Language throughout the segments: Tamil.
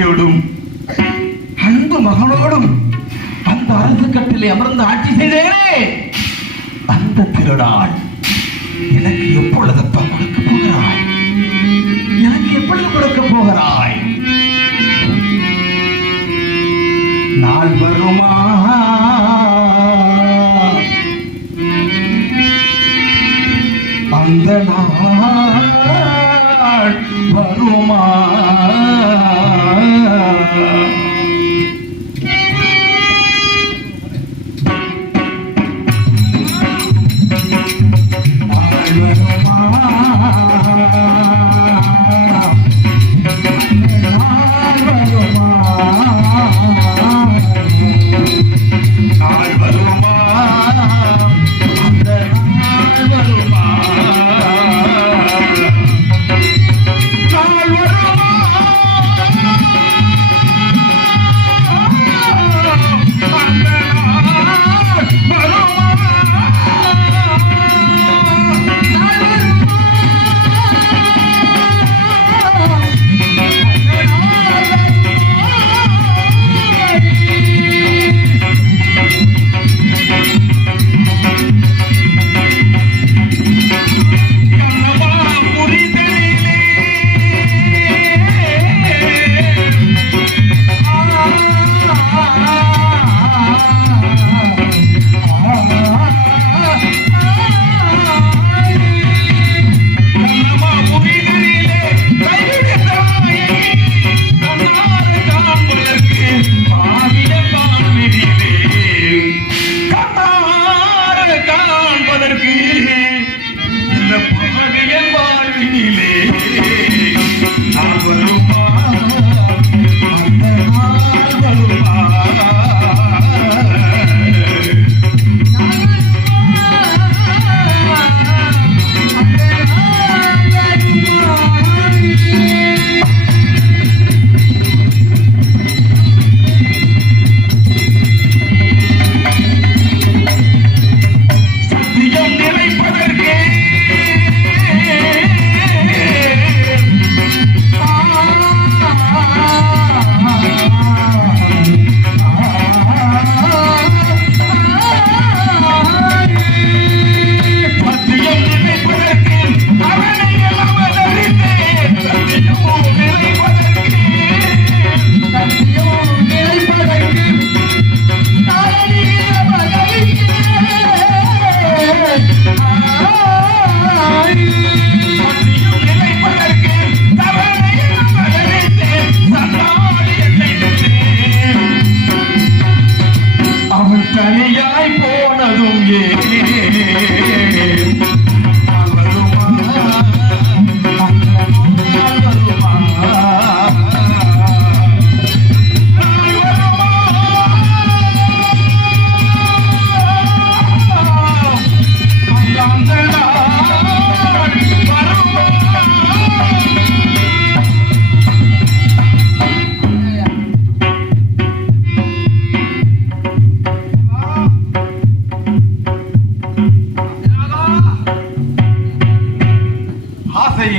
மனைவியோடும் அன்பு மகனோடும் அந்த அரசு கட்டிலே அமர்ந்து ஆட்சி செய்தேனே, அந்த திருநாள் எனக்கு எப்பொழுது கொடுக்க போகிறாய்? எனக்கு எப்பொழுது கொடுக்க போகிறாய்? நாள் வருமா? அந்த நாள் வருமா?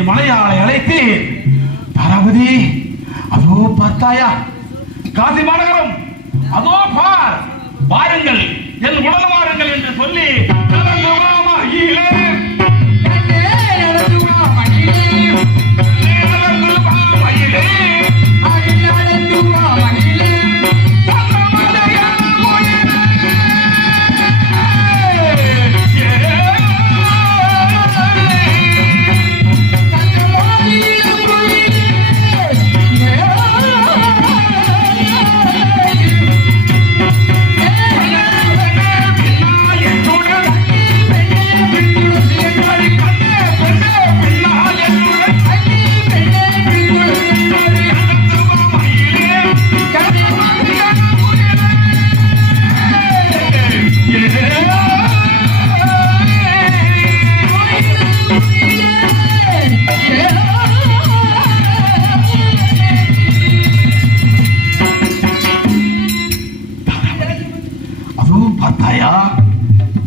மலையாளை அழைத்து, தளபதி அதோ பார்த்தாயா காசி மாநகரம், அதோ பார், வாருங்கள் என் உடல் வாருங்கள் என்று சொல்லி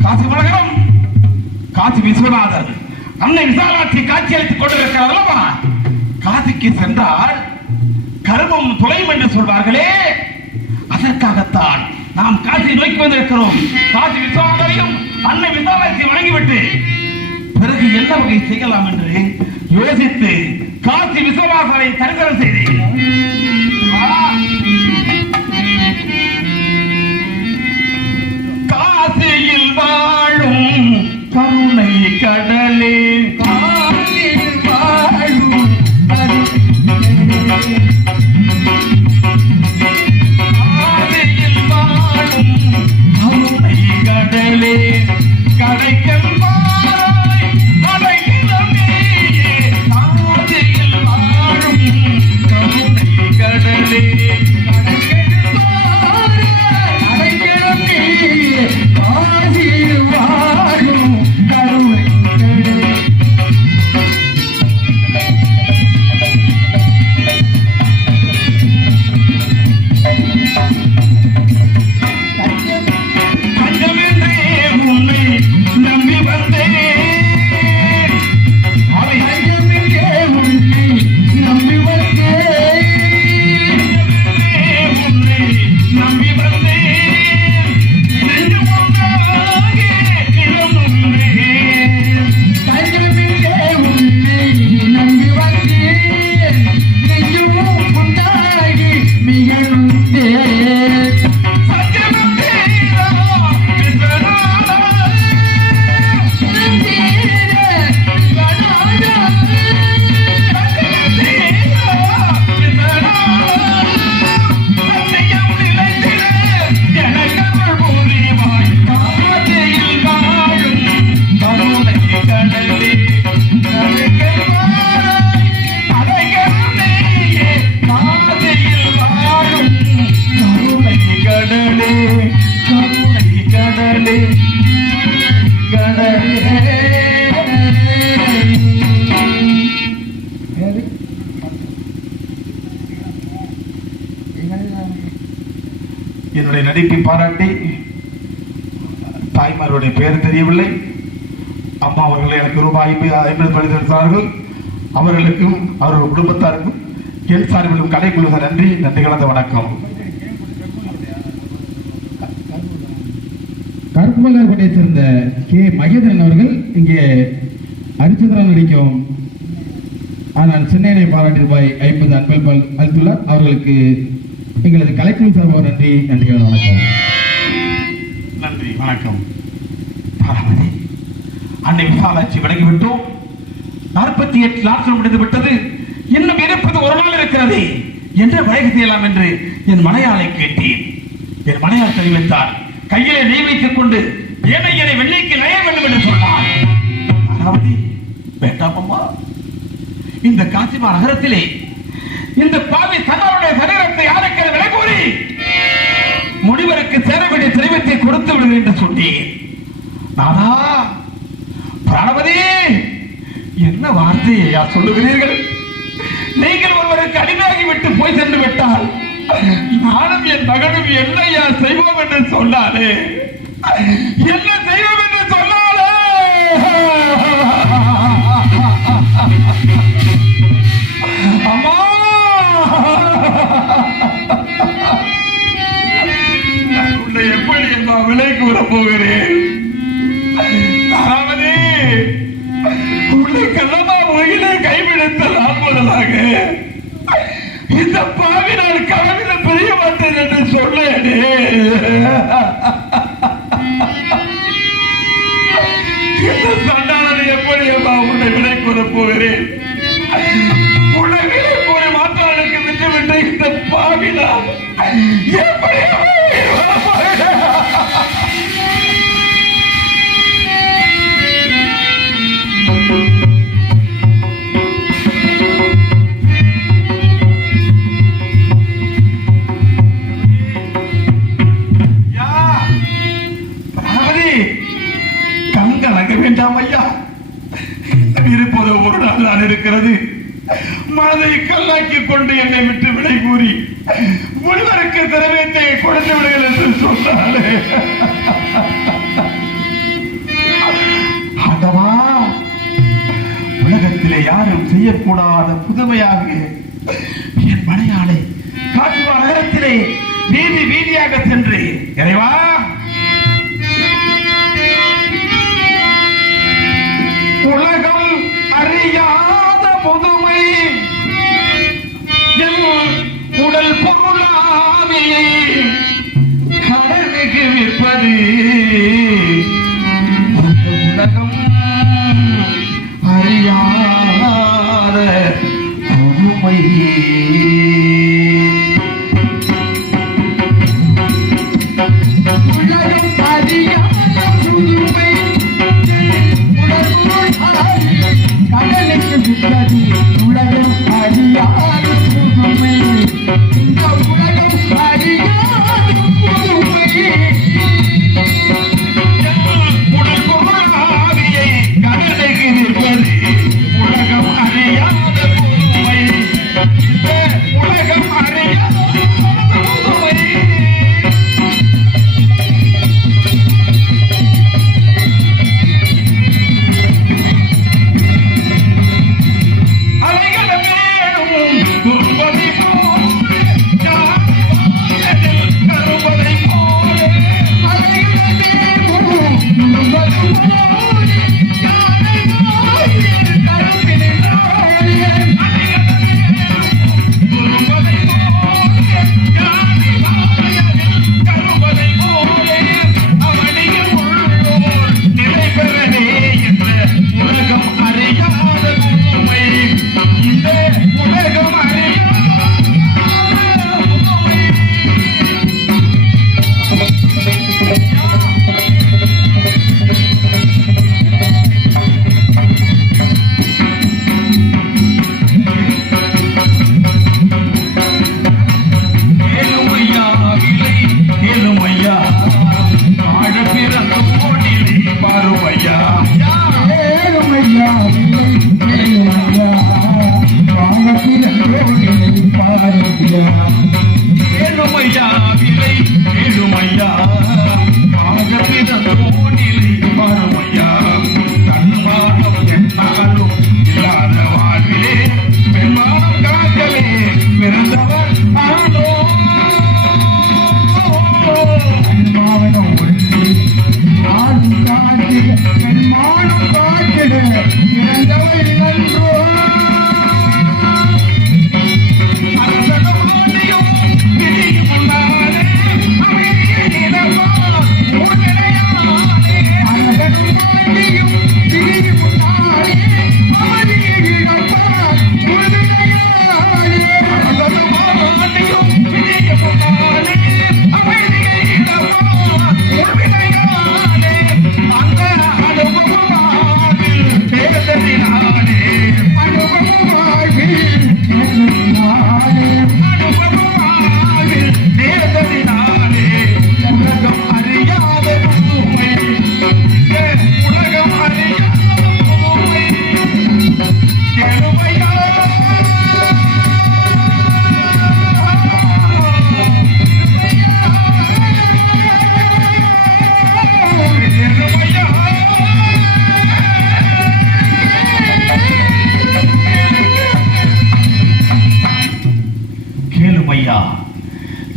காசி மலகரம், காசி விஸ்வநாதர், அன்னை விசாலாட்சி காட்சி அளித்துக் கொண்டிருக்கிறார். காசிக்கு சென்றால் கர்மம் துளையும் என்று சொல்வார்களே, அதற்காகத்தான் நாம் காசி நோக்கி வந்திருக்கிறோம். காசி விஸ்வநாதரையும் அன்னை விசாலாட்சி வணங்கிவிட்டு பிறகு என்ன வகை செய்யலாம் என்று யோசித்து காசி விஸ்வநாதரை தரிசனம் செய்தேன். காசியில் வாழும் கருணை கடலே, காசியில் வாழும் காசியில் வாழும் கருணை கடலே, கடைக்கல் வாராய் அடைக்கலமே, காசியில் வாழும் கருணை கடலே, என்னுடைய நடிப்பை பாராட்டி தாய்மார்களுடைய பெயர் தெரியவில்லை. அம்மா அவர்கள் எனக்கு ரூபாய் 50 பரிசளித்தார்கள். அவர்களுக்கும் அவர்கள் குடும்பத்தாருக்கும் என் சார்பிலும் கலைக்குழு நன்றி கலந்த வணக்கம். கருப்புமலர்கோட்டையை சேர்ந்த கே மகேந்திரன் அவர்கள் இங்கே ஹரிச்சந்திரன் நடிக்கும் ஆனால் சென்னையை பாராட்டி ரூபாய் 50 அன்பளிப்பு அளித்துள்ளார். அவர்களுக்கு எங்களது கலைக்குழு சார்பாக நன்றி வணக்கம். நன்றி வணக்கம். பார்வதி, அன்னை விசாலாட்சி வணங்கிவிட்டோம். 48 நாட்கள் முடிந்து விட்டது. இன்னும் இருப்பது ஒரு நாள் இருக்கிறது. என்ன வழக்கு செய்யலாம் என்று என் மனையாளை கேட்டேன். என் மனையாள் தெரிவித்தார், கையிலே நெய் வைத்துக் கொண்டு ஏனையனை வெள்ளிக்கு நய வேண்டும் என்று சொன்னார். பார்வதி, வேண்டாம் அம்மா, இந்த காசிமா நகரத்திலே இந்த பாவி தன்னுடைய சரீரத்தை யாருக்கு விலை கூறி முடிவருக்கு சேர வேண்டிய திரைவத்தை கொடுத்து விடுங்கள் என்று சொன்னேன். நானா பிராணவதி, என்ன வார்த்தையா சொல்லுகிறீர்கள்? நீங்கள் ஒருவருக்கு அடிமையாகி விட்டு போய் சென்று விட்டால் நானும் என் மகனும் என்னையா செய்வோம் என்று சொன்னாலே, என்ன செய்வோம் என்று சொன்னாலே, அம்மா உன்னை எப்படி என்ன விலை கூற போகிறேன்? உன்னை கல்லமா உலகிலே கைவிடுத்த நாள் முதலாக இந்த பாவினால் கனவில பிரிய மாட்டேன் என்று சொன்னேனே. இந்த சண்டாளனை எப்படி அம்மா உன்னை விலை கூற போகிறேன்? உன்னை விலை கூறி மாற்றாளுக்கு விட்டுவிட்ட இந்த பாவினால் எப்படி வேண்டாம் ஐயா, இருப்பது ஒரு நாள் தான் இருக்கிறது. மனதை கல்லாக்கி கொண்டு என்னை விட்டு விடை கூறி முனிவருக்கு திரவியத்தை கொடுத்து விடுங்கள் என்று சொன்னாலே, ஆண்டவா, உலகத்திலே யாரும் செய்யக்கூடாத புதுமையாக என் மனையாளை நேரடியாக சென்று இறைவா உலகம் அறியாத முதுமை என் உடல் பொருளாவியை கடனுக்கு விற்பது உலகம் அறியாத முதுமை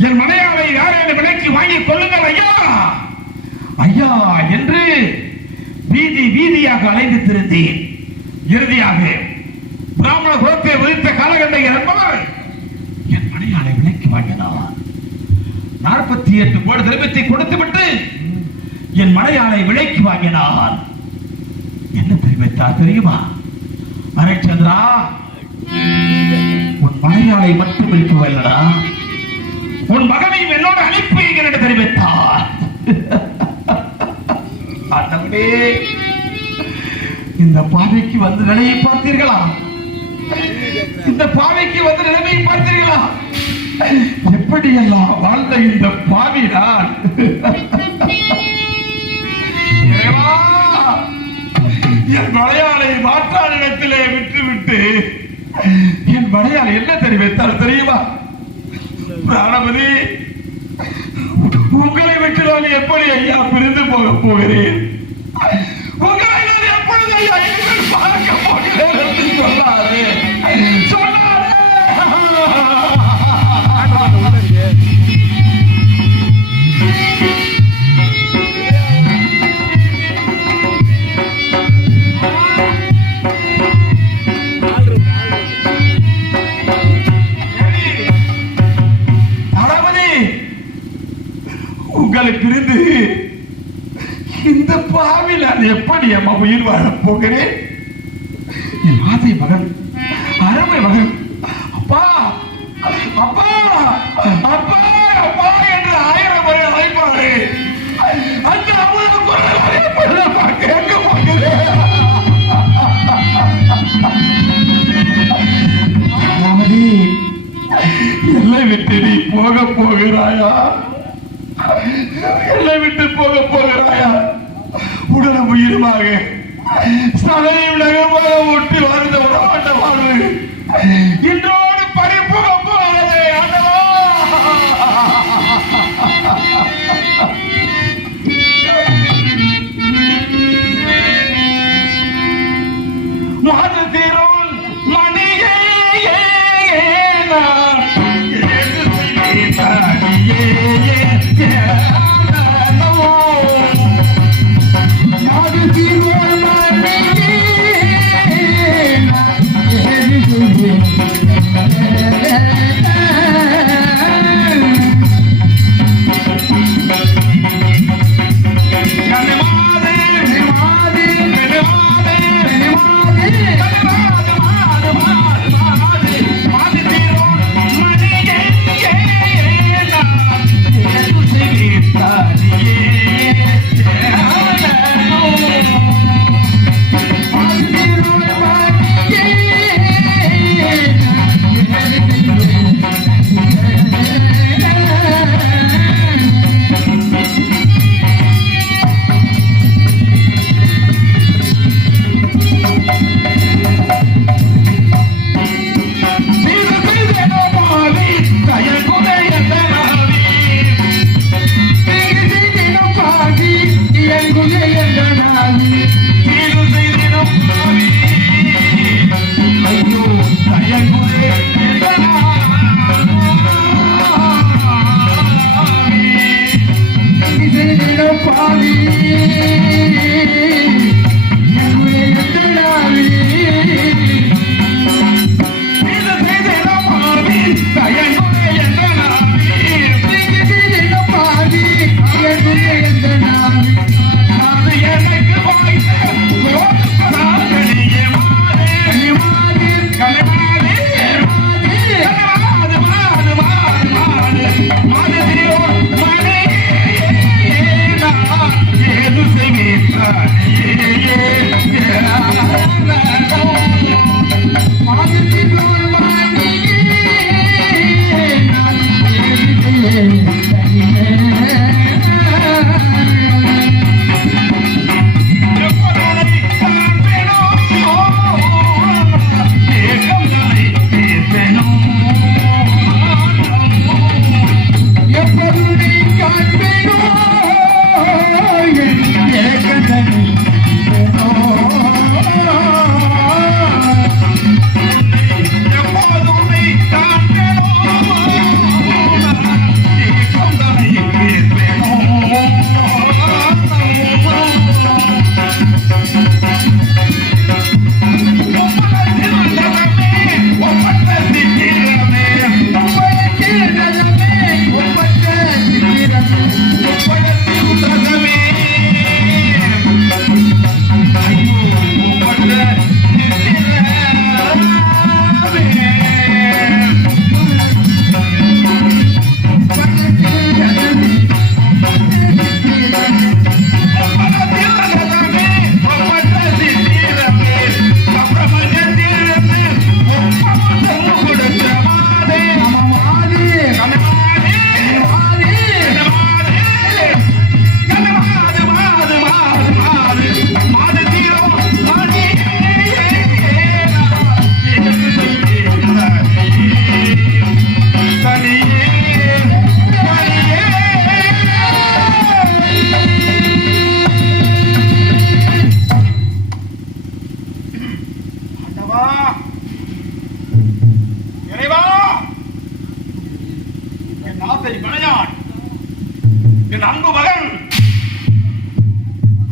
என் மனையாளை யாரேனும் விலைக்கு வாங்கிக் கொள்ளுங்கள் ஐயா ஐயா என்று வீதி வீதியாக அலைந்து திருந்தேன். இறுதியாக பிராமண குலத்தை உதித்த காலகண்டை என்பவர் என் மனையாளை விலைக்கு வாங்கினார். 48 கோடி திரவியத்தை கொடுத்துவிட்டு என் மனையாளை விலைக்கு வாங்கினார். என்ன தெரிவித்தார் தெரியுமா? ஹரிச்சந்திரா, உன் மனையாளை மட்டும் விற்கவில்லடா, உன் மகனையும் என்னோட அனுப்பி என்று தெரிவித்தார். ஆண்டவனே, இந்த பாதைக்கு வந்து நிலையை பார்த்தீர்களா? இந்த பாதைக்கு வந்து நிலைமையை பார்த்தீர்களா? எப்படி எல்லாம் வாழ்ந்த இந்த பாவி நான். என் மலையாளை மாற்றாளிடத்திலே விட்டுவிட்டு என் மலையாளை என்ன தெரிவித்தார் தெரியுமா? பிராணபதி, உங்களை விட்டு நான் எப்படி ஐயா பிரிந்து போக போகிறேன்? உங்களை நான் எப்பொழுது ஐயா பார்க்க போகிறேன் என்று சொன்னாரே. உங்களுக்கு இருந்து இந்த பாவில் நான் எப்படி அம்மா உயிர் வாழப் போகிறேன்? என் ஆசை மகன், அருமை மகன், அப்பா அப்பா அப்பா அப்பா என்று 1000 முறை அழைப்பாரு. அந்த அவ்வளவு குரல் கேட்க போகிறேன். எல்லை விட்டு நீ போக போகிறாயா? எல்லை விட்டு போக போகிறாயா? உடலும் உயிருமாக சதையும் நகமாக ஒட்டி வாழ்ந்த உடமாட்ட வாழ்வு இன்றோடு பறிப்புக போகிறதே ஆண்டவா. மாது தீரோன் மணியே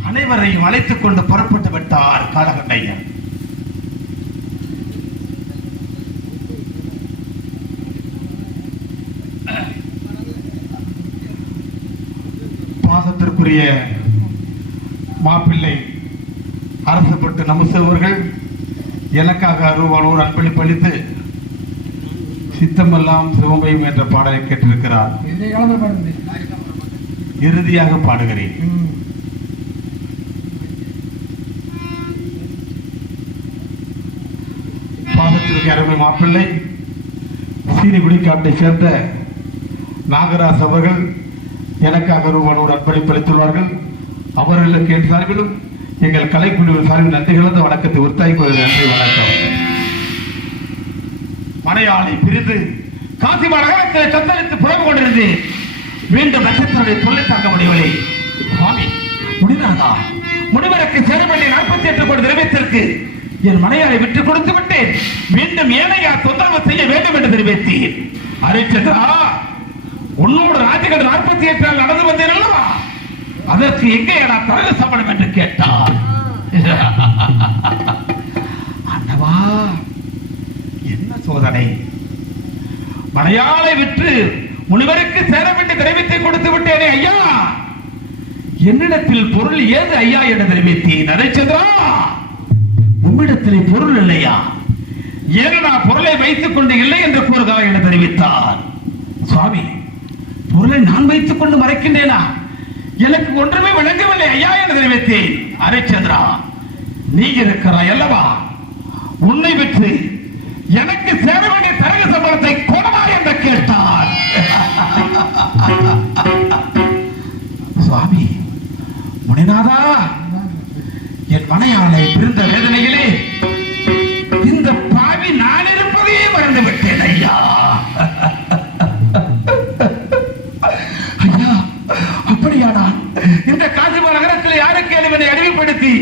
அனைவரையும் அழைத்துக் கொண்டு புறப்பட்டு விட்டார் காலகண்டையர். மதிப்புக்குரிய மாப்பிள்ளை அரசப்பட்டு நமசவர்கள் எனக்காக ரூபாய் அன்பளிப்பு அளித்து சித்தமெல்லாம் சிவமயம் என்ற பாடலை கேட்டிருக்கிறார். இறுதியாக பாடுகிறேன். பாவத்திற்கு அருமை மாப்பிள்ளை சீனிகுடிக்காட்டை சேர்ந்த நாகராஜ் அவர்கள் எனக்காக ரூபாய் அன்பளிப்பு அளித்துள்ளார்கள். அவர்களுக்கு என் சார்பிலும் எங்கள் கலைக்குழுவின் சார்பில் நன்றி கலந்த வணக்கத்தை உற்சாகிப்பது. நன்றி, வணக்கம். மனையாளை பிரிந்து காசி மாநகரத்தில் சத்தரித்து புறவு கொண்டிருந்து மீண்டும் நட்சத்திரத்தை தொல்லை தாக்க முடியவில்லை. சுவாமி முடிநாதா, முனிவருக்கு சேர வேண்டிய 48 கோடி திரவியத்திற்கு என் மனையாரை விட்டுக் கொடுத்து விட்டேன். மீண்டும் ஏனையா தொந்தரவு செய்ய வேண்டும் என்று தெரிவித்தேன். அரிச்சந்திரா, உன்னோடு ராஜகன் 48 நாள் நடந்து வந்தேன் அல்லவா, அதற்கு எங்கே நான் தரகு சம்பளம் என்று கேட்டார். அண்ணவா, என்ன சோதனை? மனையாளை விற்று முனிவருக்கு சேர வேண்டிய திரவியத்தை கொடுத்து விட்டேனே ஐயா. என்னிடத்தில் பொருள் ஏது ஐயா என்று தெரிவித்தேன். அரிச்சந்திரா, உம்மிடத்தில் பொருள் இல்லையா? ஏன் நான் பொருளை வைத்துக் கொண்டு இல்லை என்று கூறுகிறா என்று தெரிவித்தார். சுவாமி, பொருளை நான் வைத்துக் கொண்டு மறைக்கின்றேனா? எனக்கு ஒன்றுமே விளங்கவில்லை ஐயா என்று தெரிவித்தேன். அரிச்சந்திரா, நீ இருக்கிறாய் அல்லவா, உன்னை விற்று எனக்கு சேர வேண்டிய தரகு சம்பளத்தை கொடமா என்று கேட்டார். சுவாமி, முனிநாதா, என் மனையாளை பிரிந்த வேதனையிலே இந்த பாவி நான் இருப்பதையே மறந்து விட்டேன் ஐயா. ஐயா, அப்படியானால் இந்த காசிமா நகரத்தில் யாருக்கு எளிவனை அறிவுப்படுத்தி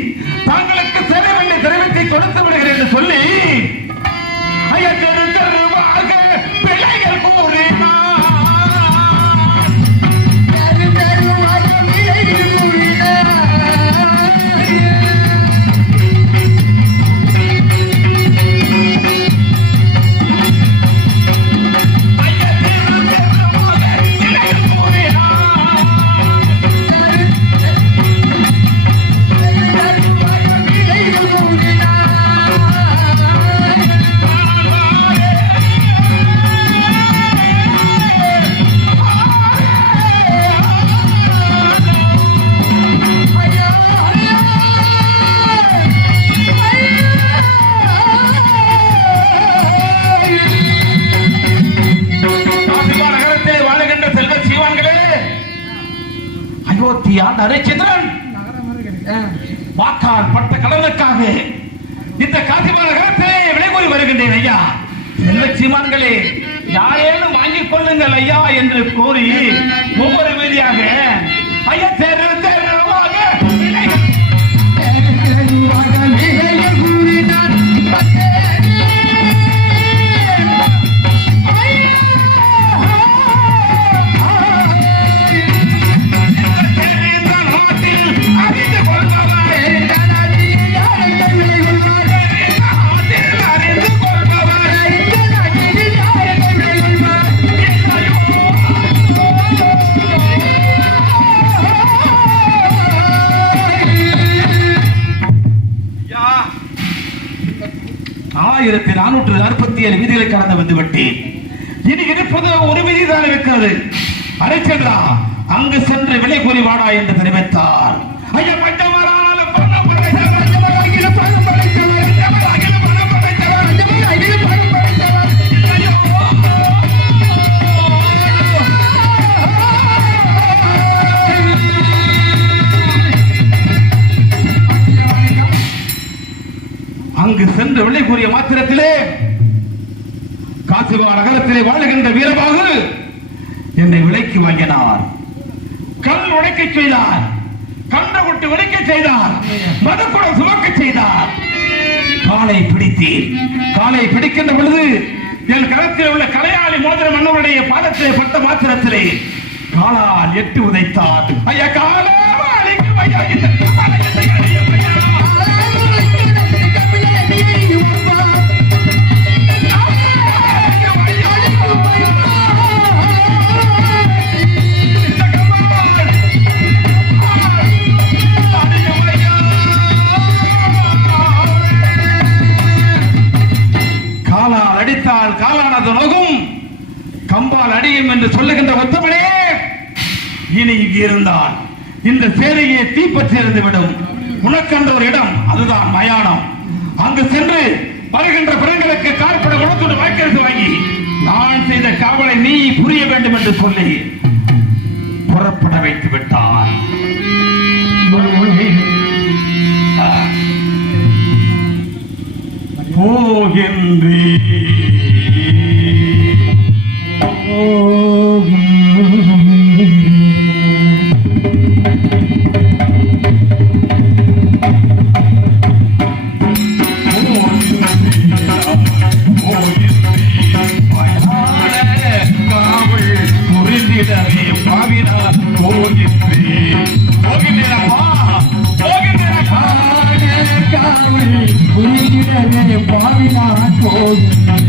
தாங்களுக்கு சேர வேண்டிய திரவியத்தை கொடுத்து விடுகிறேன் என்று சொல்லி ஐயா தெருவாக பிள்ளைகள் கூறினார். அரிச்சந்திரன் வாக்கால் பட்ட கடனுக்காக இந்த காசிமா நகரத்திலே விலை கூறி வருகின்றேன் ஐயா. செல்வ சீமான்களே, யாரேனும் வாங்கிக் கொள்ளுங்கள் ஐயா என்று கூறி ஒவ்வொரு வீதியாக ஐயா ஆயிரத்தி 467 வீதிகளை கடந்து வந்து விட்டேன். இனி இருப்பது ஒரு வீதிதான் இருக்கிறது. அரிச்சந்திரா, அங்கு சென்று விலை கூறி வாடா என்று தெரிவித்தார். ஐயா, அங்கு சென்று விலை கூறிய மாத்திரத்திலே காசிமா நகரத்திலே வாழுகின்ற வீரபாகு என்னை விலைக்கு வாங்கினார். கல் உடைக்க செய்தார், கண்ட கொட்டு உடைக்க செய்தார், மதக்குடம் சுமக்க செய்தார். காலை பிடித்தேன். காலை பிடிக்கின்ற பொழுது என் கரத்தில் உள்ள கலையாளி மோதிரம் மன்னருடைய பாதத்திலே பட்ட மாத்திரத்திலே காலால் எட்டு உதைத்தார். ஐயா, இனி இங்கு இருந்தால் இந்த சேரையே தீப்பற்றி இருந்து உனக்கென்ற ஒரு இடம், அதுதான் மயானம். அங்கு சென்று வருகின்ற பிறங்களுக்கு கார்பட குணத்தோடு வாய்க்கெழுத்து வாங்கி நான் செய்த காவலை நீ புரிய வேண்டும் என்று சொல்லி புறப்பட வைத்து விட்டார். பாவினா போகின்றே